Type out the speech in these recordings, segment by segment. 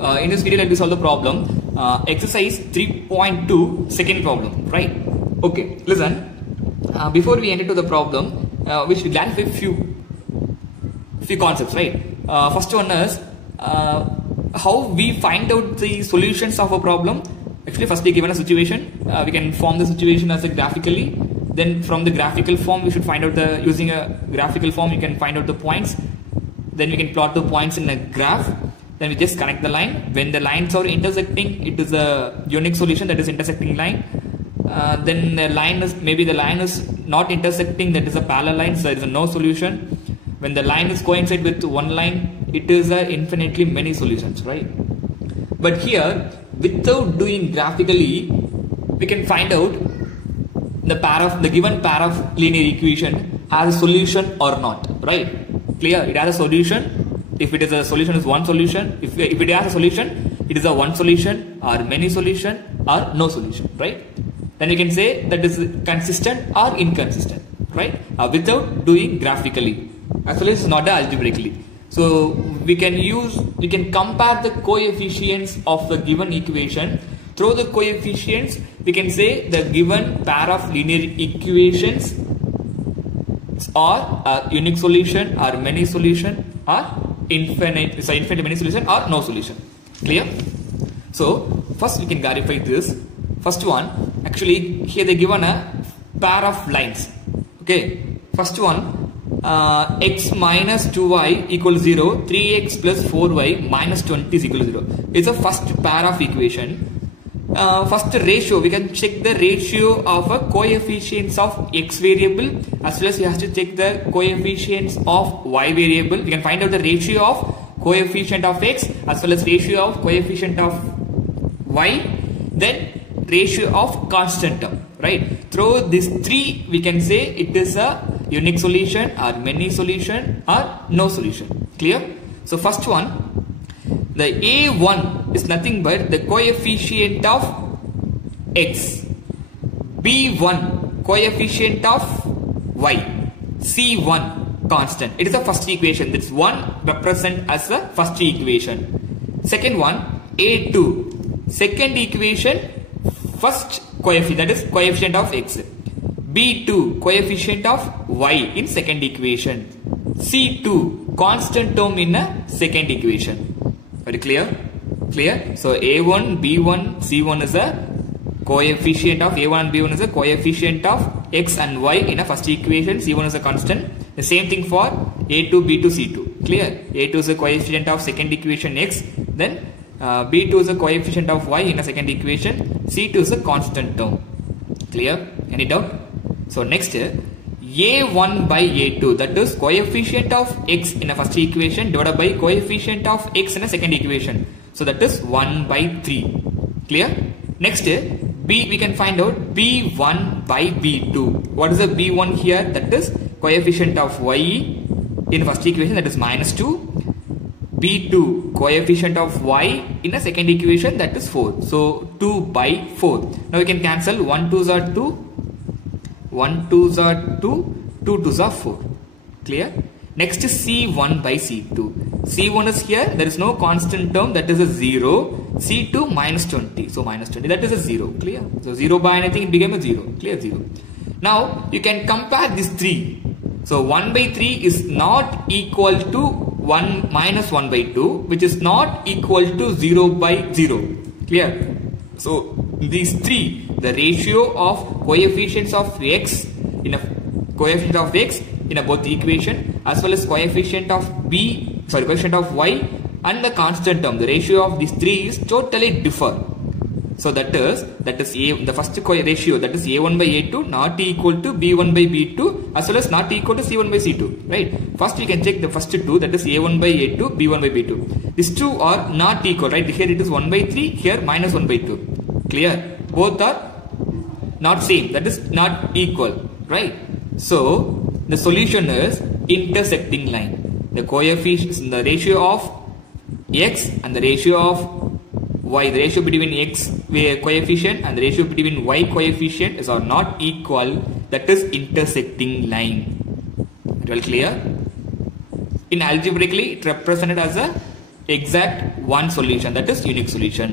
in this video let me solve the problem exercise 3.2 second problem, right? Okay, listen, before we enter to the problem we should clarify few concepts, right? First one is how we find out the solutions of a problem. Actually, firstly given a situation, we can form the situation as a graphically. Then from the graphical form we should find out the, using a graphical form you can find out the points. Then we can plot the points in a graph. Then we just connect the line. When the lines are intersecting, it is a unique solution, that is intersecting line. Then the line is, maybe the line is not intersecting, that is a parallel line, so there is a no solution. When the line is coincide with one line, it is a infinitely many solutions, right? But here, without doing graphically, we can find out the given pair of linear equation has a solution or not, right? Clear? It has a solution. If it is a solution, is one solution. If it has a solution, it is a one solution or many solution or no solution, right? Then you can say that is consistent or inconsistent, right? Without doing graphically, as well as not algebraically. So we can compare the coefficients of the given equation. Through the coefficients, we can say the given pair of linear equations are a unique solution or many solution or infinite many solution or no solution. Clear? So first we can clarify this. First one, actually here they given a pair of lines. Okay, first one, x minus 2y equals 0, 3x plus 4y minus 20 is equal to 0. It's a first pair of equation. First ratio, we can check the ratio of a coefficients of x variable as well as we have to check the coefficients of y variable. We can find out the ratio of coefficient of x as well as ratio of coefficient of y, then ratio of constant term, right? Through these three we can say it is a unique solution or many solution or no solution. Clear? So first one, the A1 is nothing but the coefficient of x, B1 coefficient of y, C1 constant. It is the first equation. This one represent as the first equation. Second one, A2, second equation, first coefficient, that is coefficient of x. B2 coefficient of y in second equation. C2 constant term in a second equation. Very clear? Clear? So A1, B1, C1 is a coefficient of A1 and B1 is a coefficient of x and y in a first equation. C1 is a constant. The same thing for A2, B2, C2. Clear? A2 is a coefficient of second equation x. Then B2 is a coefficient of y in a second equation. C2 is a constant term. Clear? Any doubt? So next, A1 by A2, that is coefficient of x in a first equation divided by coefficient of x in a second equation. So that is 1 by 3. Clear? Next, B, we can find out B1 by B2. What is the B1 here? That is coefficient of y in first equation, that is minus 2. B2 coefficient of y in a second equation, that is 4. So 2 by 4. Now we can cancel 1 2s are 2, 1 2s are 2, 2 2s are 4. Clear? Next is C1 by C2. C1 is here, there is no constant term, that is a 0. C2 minus 20. So minus 20, that is a 0. Clear? So 0 by anything, it became a 0. Clear? 0. Now you can compare these three. So 1 by 3 is not equal to 1 minus 1 by 2, which is not equal to 0 by 0. Clear? So these three, the ratio of coefficients of x in a coefficient of x in a both equation as well as coefficient of coefficient of y and the constant term, the ratio of these three is totally differ. So that is the first ratio, that is A1 by A2 not equal to B1 by B2 as well as not equal to C1 by C2, right? First we can check the first two, that is A1 by A2, B1 by B2. These two are not equal, right? Here it is 1 by 3, here minus 1 by 2. Clear? Both are not same, that is not equal, right? So the solution is intersecting line. The coefficients, the ratio of x and the ratio of y, the ratio between x coefficient and the ratio between y coefficient is are not equal, that is intersecting line. Well clear? In algebraically it represented as a exact one solution, that is unique solution.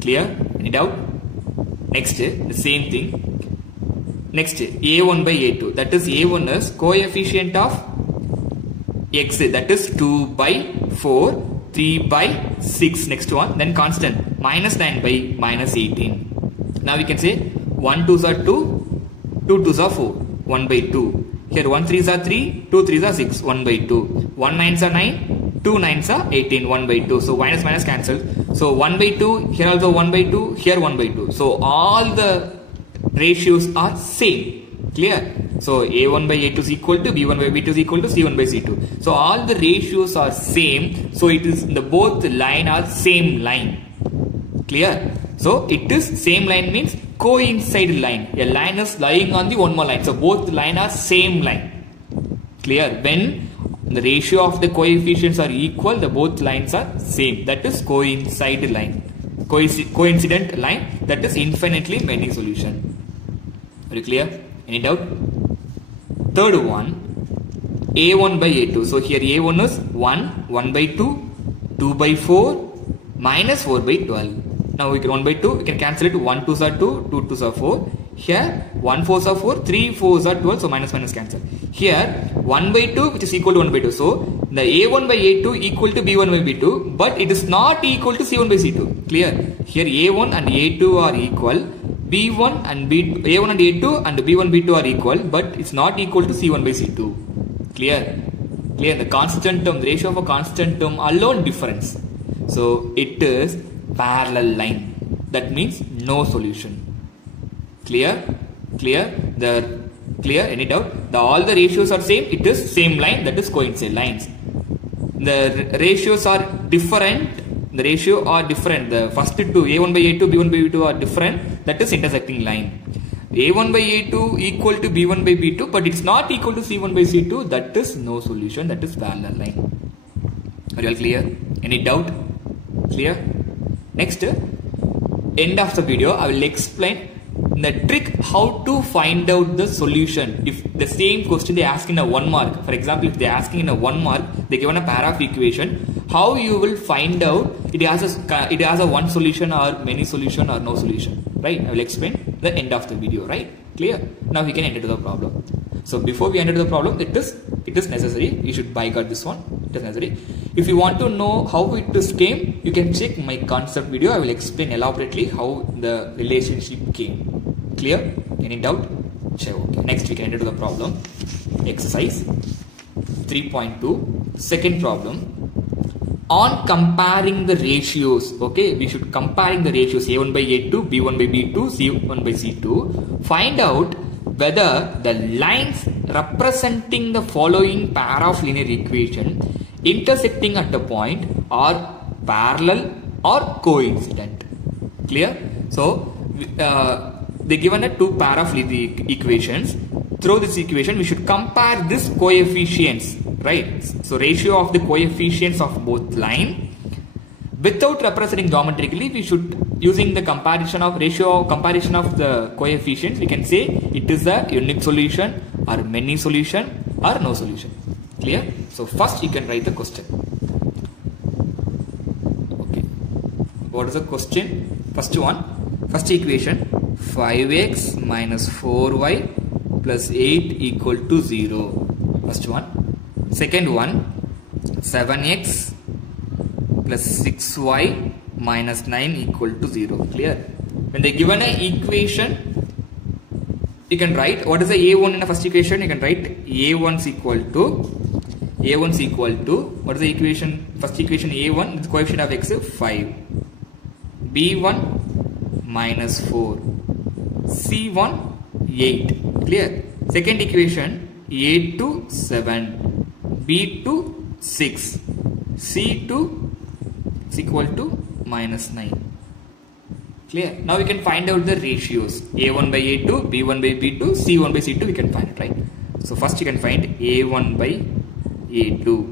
Clear? Any doubt? Next, the same thing. Next, a1 by a2, that is a1 is coefficient of x, that is 2 by 4, 3 by 6, next one, then constant, minus 9 by minus 18. Now we can say 1 2s are 2, 2 2s are 4, 1 by 2. Here 1 3s are 3, 2 3s are 6, 1 by 2. 1 9s are 9, 2 9s are 18, 1 by 2. So minus minus cancelled. So 1 by 2, here also 1 by 2, here 1 by 2. So all the ratios are same. Clear? So a1 by a2 is equal to b1 by b2 is equal to c1 by c2. So all the ratios are same. So it is the both line are same line. Clear? So it is same line means coincide line. A line is lying on the one more line. So both line are same line. Clear? When the ratio of the coefficients are equal, the both lines are same. That is coincide line. Coincident line, that is infinitely many solution. Very clear? Any doubt? Third one, a1 by a2. So here a1 is 1, 1 by 2, 2 by 4, minus 4 by 12. Now we can 1 by 2, we can cancel it. 1 2s are 2, 2 2s are 4. Here 1 4s are 4, 3 4s are 12. So minus minus cancel. Here 1 by 2 which is equal to 1 by 2. So the a1 by a2 equal to b1 by b2, but it is not equal to c1 by c2. Clear? Here a1 and a2 are equal. B1 and A1 and A2 and B1 B2 are equal, but it's not equal to C1 by C2. Clear? Clear? The constant term, the ratio of a constant term alone difference. So it is parallel line. That means no solution. Clear? Clear? Clear? Any doubt? All the ratios are same. It is same line. That is coincide lines. The ratios are different. The ratio are different. The first two, A1 by A2, B1 by B2 are different. That is intersecting line. A1 by A2 equal to B1 by B2, but it's not equal to C1 by C2. That is no solution. That is parallel line. Are you all clear? Any doubt? Clear? Next, end of the video, I will explain the trick how to find out the solution. If the same question they ask in a 1 mark, for example, if they are asking in a 1 mark, they given a pair of equation. How you will find out it has a one solution or many solution or no solution, right? I will explain the end of the video, right? Clear? Now we can enter the problem. So before we enter the problem, it is necessary. You should bypass this one. It is necessary. If you want to know how it is came, you can check my concept video. I will explain elaborately how the relationship came. Clear? Any doubt? Sure. Okay. Next we can enter the problem. Exercise 3.2. Second problem. On comparing the ratios, okay, we should comparing the ratios A1 by A2, B1 by B2, C1 by C2. Find out whether the lines representing the following pair of linear equation intersecting at a point are parallel or coincident. Clear? So they given a two pair of linear equations. Through this equation, we should compare this coefficients. Right, so ratio of the coefficients of both line without representing geometrically, we should using the comparison of the coefficients, we can say it is a unique solution or many solution or no solution. Clear? So first you can write the question. Okay, what is the question? First one, first equation 5x minus 4y plus 8 equal to 0. First one. Second one, 7x plus 6y minus 9 equal to 0. Clear? When they given an equation, you can write what is the a1 in the first equation. You can write a1 is equal to what is the equation? First equation a1, the coefficient of x is 5, b1 minus 4, c1 8. Clear? Second equation a2 7. B2 6, C2 is equal to minus 9. Clear? Now we can find out the ratios. A1 by A2, B1 by B2, C1 by C2 we can find it, right? So first you can find A1 by A2.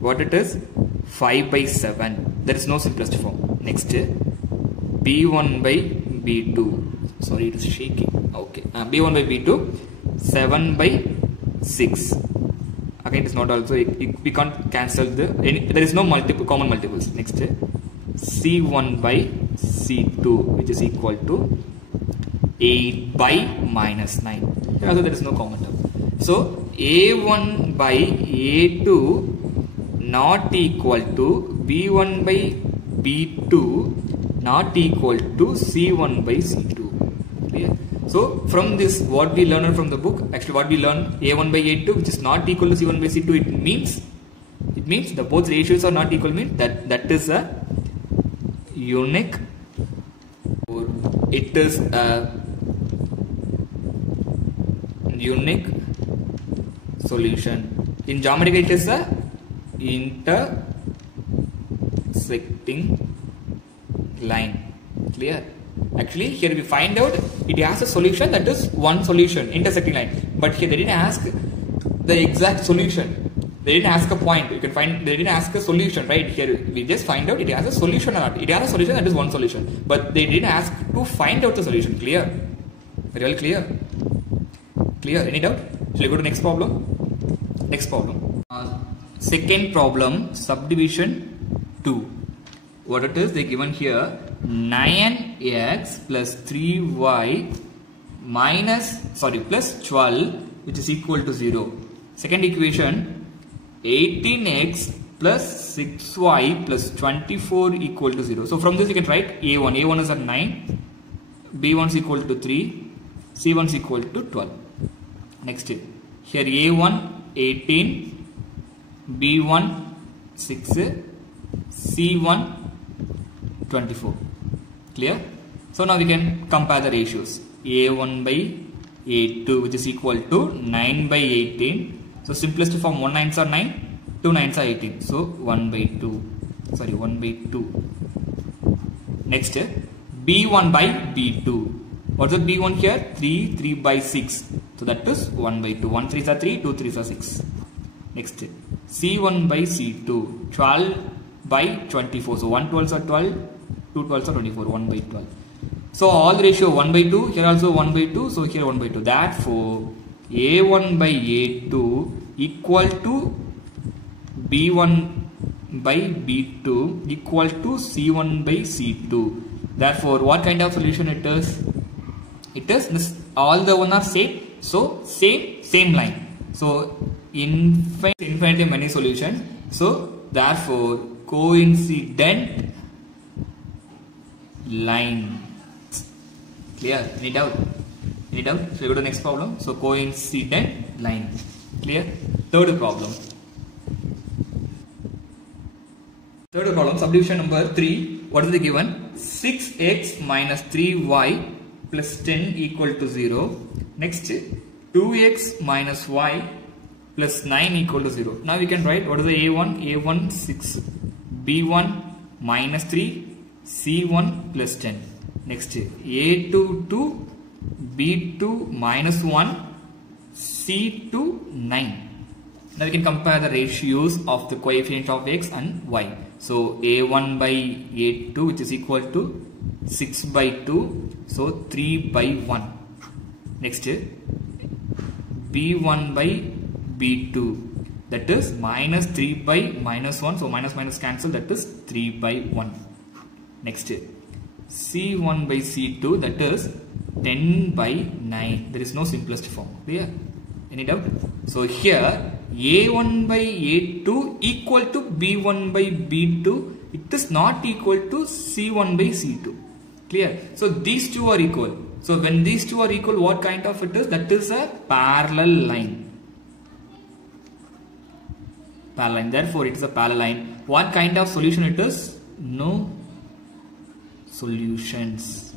What it is? 5 by 7. There is no simplest form. Next, B1 by B2. Sorry, it is shaking. Okay. B1 by B2, 7 by 6. again it is not also, we can't cancel there is no common multiples. Next, C1 by C2 which is equal to 8 by minus 9. Also there is no common term. So A1 by A2 not equal to B1 by B2 not equal to C1 by C2. Clear? So from this, what we learned from the book, actually what we learned, A1 by A2 which is not equal to C1 by C2, it means the both ratios are not equal, means that is a unique, or it is a unique solution. In geometry it is a intersecting line. Clear? Actually here we find out it has a solution, that is one solution, intersecting line, but here they didn't ask the exact solution. They didn't ask a point. You can find, they didn't ask a solution, right? Here we just find out it has a solution or not. It has a solution, that is one solution, but they didn't ask to find out the solution. Clear? Very well clear. Clear? Any doubt? Shall we go to next problem? Next problem. Second problem, subdivision 2. What it is, they given here 9x plus 3y plus 12 which is equal to 0. Second equation, 18x plus 6y plus 24 equal to 0. So from this you can write A1. A1 is at 9, B1 is equal to 3, C1 is equal to 12. Next, here A1 18, B1 6, C1 24. Clear? So now we can compare the ratios. A1 by A2 which is equal to 9 by 18. So simplest form, 1 9s are 9, 2 9s are 18. So 1 by 2. Next, B1 by B2. What's the B1 here? 3 by 6. So that is 1 by 2. 1 3s are 3, 2 3s are 6. Next, C1 by C2. 12 by 24. So 1 12s are 12, 2 12s are 24. 1 by 12. So all the ratio 1 by 2. Here also 1 by 2. So here 1 by 2. Therefore, A1 by A2 equal to B1 by B2 equal to C1 by C2. Therefore, what kind of solution it is? It is this, all the one are same. So same line. So infinitely many solutions. So therefore, coincident line. Clear? Any doubt? Any doubt? So we go to the next problem. So coincident line. Clear? Third problem. Third problem, subdivision number 3. What is the given? 6x minus 3y plus 10 equal to 0. Next, 2x minus y plus 9 equal to 0. Now we can write what is the A1? A1 6, B1 minus 3, C1 plus 10. Next, A2 2, B2 minus 1, C2 9. Now we can compare the ratios of the coefficient of x and y. So A1 by A2 which is equal to 6 by 2. So 3 by 1. Next, B1 by B2, that is minus 3 by minus 1. So minus minus cancel, that is 3 by 1. Next, C1 by C2, that is 10 by 9. There is no simplest form. Clear? Any doubt? So here A1 by A2 equal to B1 by B2. It is not equal to C1 by C2. Clear? So these two are equal. So when these two are equal, what kind of it is? That is a parallel line. Parallel line. Therefore, it is a parallel line. What kind of solution it is? No solutions.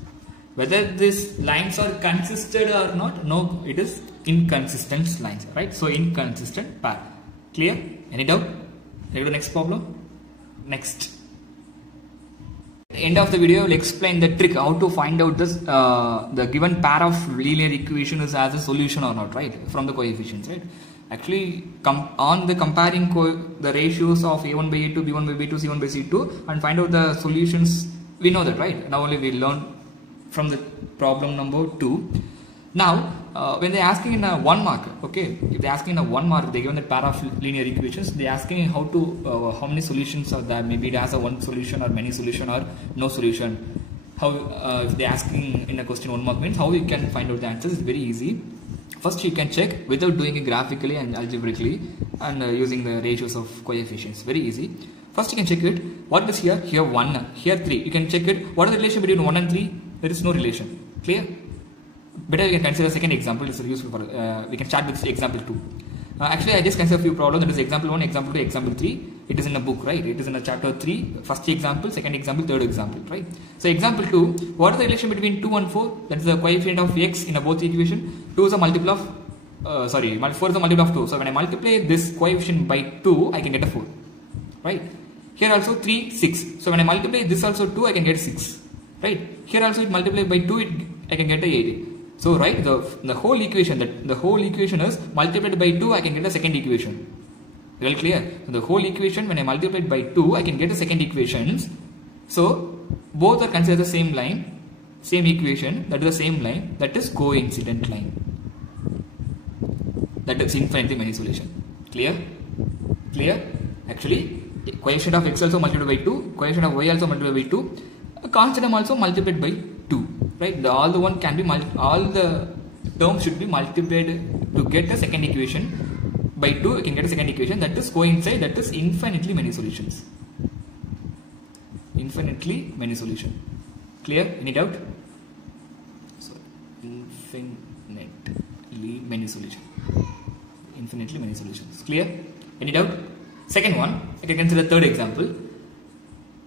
Whether these lines are consistent or not, no, it is inconsistent lines, right? So inconsistent path. Clear? Any doubt? Let's go to the next problem. Next. At the end of the video, I will explain the trick how to find out this the given pair of linear equation is as a solution or not, right? From the coefficients, right? Actually, on the comparing the ratios of A1 by A2, B1 by B2, C1 by C2, and find out the solutions. We know that, right? Now only we learn from the problem number 2. Now when they're asking in a 1 mark, okay, if they're asking in a 1 mark, they given the pair of linear equations, they're asking how to how many solutions are there. Maybe it has a one solution or many solution or no solution. How if they're asking in a question 1 mark means how you can find out the answers is very easy. First you can check without doing it graphically and algebraically and using the ratios of coefficients. Very easy. First you can check it. What is here? Here 1, here 3. You can check it. What is the relation between 1 and 3? There is no relation. Clear? Better we can consider second example. It's useful for we can start with example 2. Actually, I just consider a few problems. That is example 1, example 2, example 3. It is in a book, right? It is in a chapter 3. First example, second example, third example, right? So example 2. What is the relation between 2 and 4? That is the coefficient of x in a both equation. 2 is a multiple of 4 is a multiple of 2. So when I multiply this coefficient by 2, I can get a 4, right? Here also 3, 6. So when I multiply this also 2, I can get 6, right? Here also it multiplied by 2, I can get a 8. So right, the whole equation is multiplied by 2, I can get a second equation. Well clear? So the whole equation when I multiply by 2, I can get a second equations. So both are considered the same line, same equation. That is the same line. That is coincident line. That is infinitely many solution. Clear? Clear? Actually, coefficient of x also multiplied by 2, coefficient of y also multiplied by 2, a constant also multiplied by 2. Right? All the one can be all the terms should be multiplied to get a second equation. By 2, you can get a second equation. That is coincide. That is infinitely many solutions. Infinitely many solutions. Clear? Any doubt? So infinitely many solutions. Infinitely many solutions. Clear? Any doubt? Second one, I can consider third example.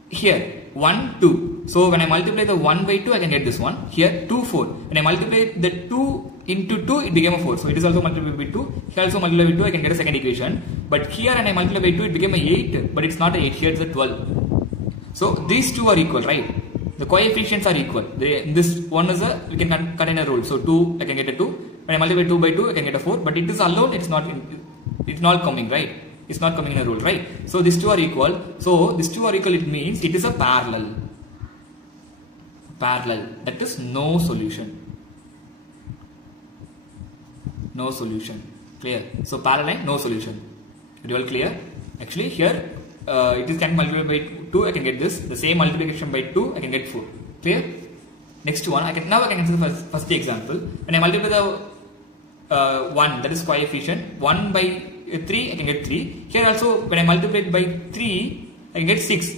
Here 1, 2. So when I multiply the 1 by 2, I can get this one. Here 2, 4. When I multiply the 2 into 2, it became a 4. So it is also multiplied by 2. Here also multiplied by 2, I can get a second equation. But here when I multiply by 2, it became a 8. But it's not a 8. Here it's a 12. So these two are equal, right? The coefficients are equal. This one is we can contain a rule. So 2, I can get a 2. When I multiply 2 by 2, I can get a 4. But it is alone. It's not coming, right? It's not coming in a rule, right? So these two are equal. So these two are equal. It means it is a parallel. Parallel. That is no solution. No solution. Clear? So parallel, no solution. It all clear? Actually here it is can multiply by 2. I can get this. The same multiplication by 2. I can get 4. Clear? Next one. I can consider the first example. When I multiply the 1, that is coefficient. 1 by 3, I can get 3. Here also when I multiply by 3, I can get 6.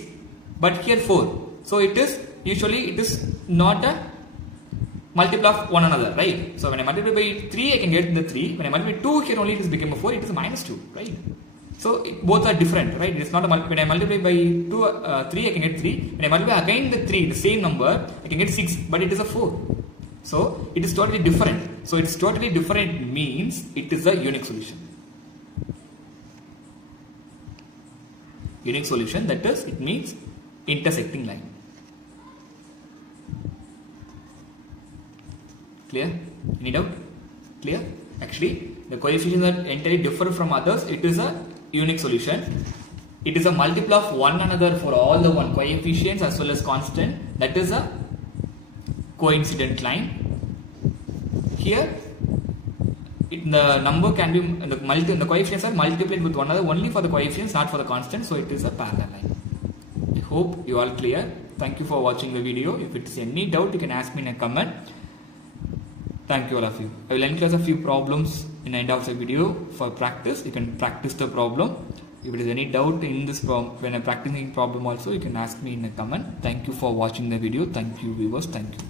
But here 4. So it is usually it is not a multiple of one another, right? So when I multiply by 3, I can get the 3. When I multiply 2, here only it is become a 4. It is a minus 2, right? So both are different, right? It's not a when I multiply by 3, I can get 3. When I multiply again the 3, the same number, I can get 6. But it is a 4. So it is totally different. So it's totally different means it is a unique solution. Unique solution, that is, it means intersecting line. Clear? Any doubt? Clear? Actually, the coefficients are entirely different from others. It is a unique solution. It is a multiple of one another for all the one coefficients as well as constant. That is a coincident line. Here, the number can be the coefficients are multiplied with one another only for the coefficients, not for the constant. So it is a parallel line. I hope you all clear. Thank you for watching the video. If it's any doubt, you can ask me in a comment. Thank you all of you. I will enclose a few problems in the end of the video for practice. You can practice the problem. If there is any doubt in this problem, when I'm practicing problem also, you can ask me in a comment. Thank you for watching the video. Thank you viewers. Thank you.